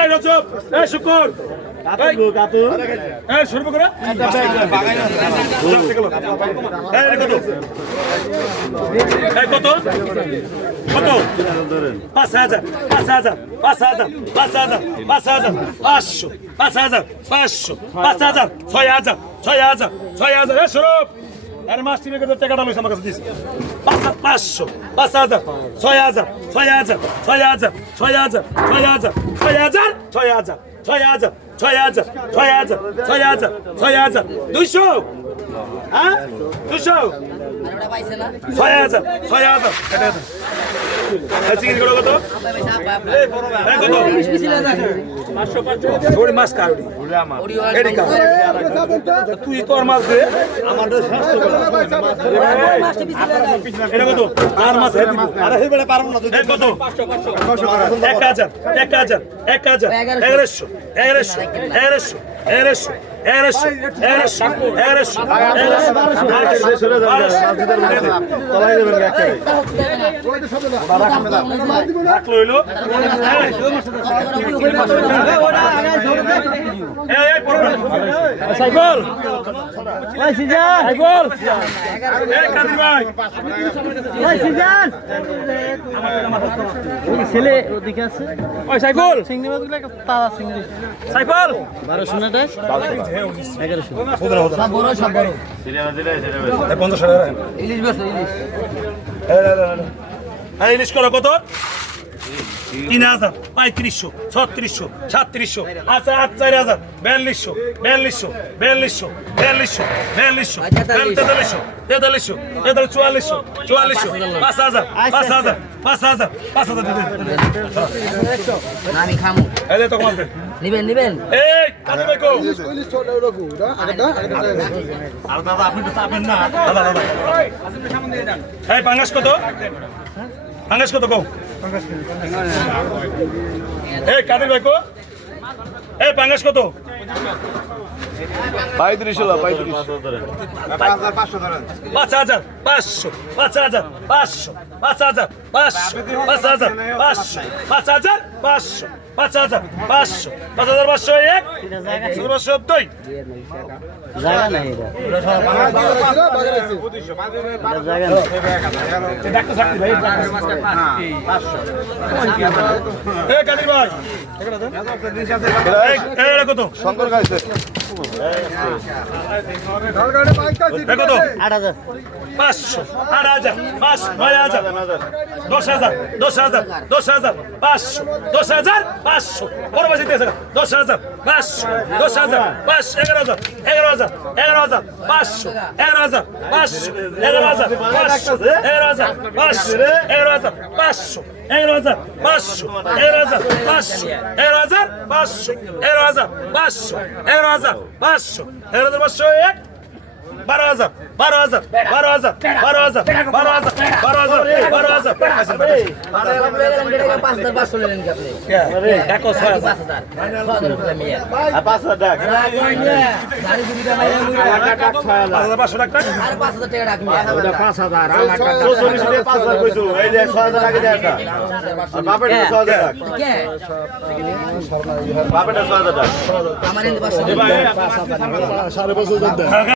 এই রজব এই শুকর এই শুরু করে এই কত কত 5,000 5,000 5,000 5,000 5,000 500 5,000 500 5,000 6,000 6,000 6,000 এই শুরু আরে মাস্টার মেয়েকে টাকাটা লইছে আমার কাছে দিস 500 5,000 6,000 6,000 6,000 6,000 6,000 6,000 6,000 6,000 6,000 6,000 6,000 6,000 200 হ্যাঁ 200 6,000 6,000 চিকেন কত কত মাছ কারুড়ি তুই তোর মাছ দে এটা কত আর মাছ কত 1,000 1,000 1,000 1100 1100 1100 1100 1100 1100 সাইকেল ছেলে ওদিকে আছে ওই সাইকেল চিংড়ি মাছগুলো তাজা চিংড়ি সাইকেল 1200 না 1100 সব বড় ইলিশ বেশ ইলিশ ইলিশ করো কত 3,000 3500 3600 3700 4,000 4200 4200 4200 4200 4300 4300 4400 5,000 5,000 5,000 5,000 আমি খামু এই তো কমাতে নিবেন এই কানে বাইকো ইলিশ ছোট রাখো আর দাদা আপনি তো চাপেন না দাদা এই পাঙ্গাস কত পাঙ্গাস কত কও এই কাদের বাইকো এই পাঙ্গাস কত 35 5,000 500 5,000 500 5,000 500 5,000 500 5,000 500 5,000 500 5,500 এক 5,000 দুই জায়গা নাই এটা জায়গা নাই ডাক্তার সাহেব ভাই 500 এই কাদের ভাই এই কত শঙ্কর গাইছে কত 8,000 500 8,000 9,000 10,000 10,000 10,000 500 10,000 500 বড় বাজি দিয়েছে 10,000 500 10,000 500 11,000 11,000 11,000 500 11,000 500 11,000 500 11,000 500 11,000 500 11,000 500 11,000 500 11,000 500 11,000 500 11,000 500 11,500 এক 12,000 12,000 12,000 12,000 12,000 12,000 5,500 লেন কি আপনি দেখো 6,000 5,000 টাকা গাড়ি দুইটা মাইরা 5,500 টাকা আর 5,000 টাকা রাখবি ওটা 5,000 5,000 কইছো এই যে 6,000 টাকা দেয় একটা আর বাপের 6,000 টাকা কে বাপের 6,000 টাকা আমার এনে 5,000 5,000 5,500